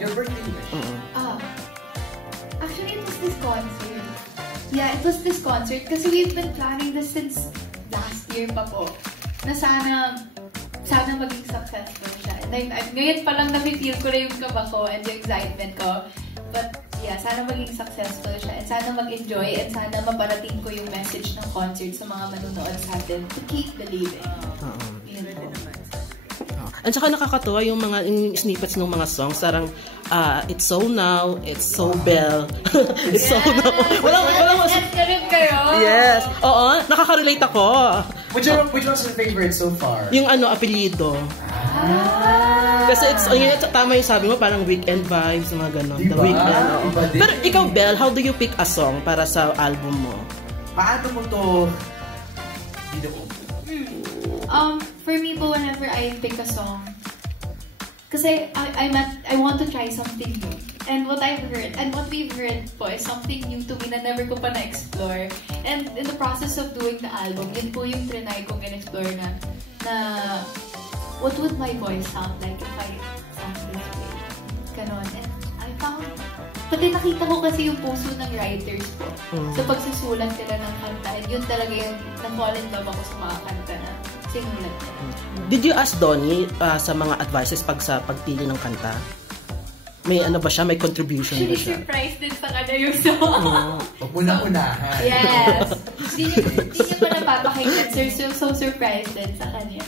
Your birthday wish? Actually, it was this concert. Yeah, it was this concert kasi we've been planning this since last year pa po. Na sana maging successful siya. And ngayon pa lang na-feel ko na yung kaba ko and yung excitement ko. But yeah, sana maging successful siya. And sana mag-enjoy and sana maparating ko yung message ng concert sa mga manonood sa atin to keep believing. At saka nakakatuwa yung mga snippets ng mga songs. Sarang, it's so now, it's so bell. It's so now. Walang kayo? Yes. Oo, nakaka-relate ako. Which one's your favorite so far? Yung apelyido. Kasi tama yung sabi mo, parang weekend vibes, mga ganon. Diba? The weekend. Pero ikaw, Belle, how do you pick a song para sa album mo? Paano mo to for me po, whenever I pick a song, kasi I want to try something new. And what I've heard, and what we've heard po is something new to me na never ko pa na-explore. And in the process of doing the album, yun po yung trinay kong in-explore na what would my voice sound like if I sang this way? Ganon. And I found, pati nakita ko kasi yung puso ng writers po sa pagsusulat nila ng kanta. And yun talaga yung na-fall in love ako sa mga kanta na sinulat nila. Did you ask Donnie sa mga advices sa pagpili ng kanta? May ba siya? May contribution ba siya? Surprised din sa kanya yung song. Una-unahan. Yes. Hindi niya pa napapakinggan. So surprised din sa kanya.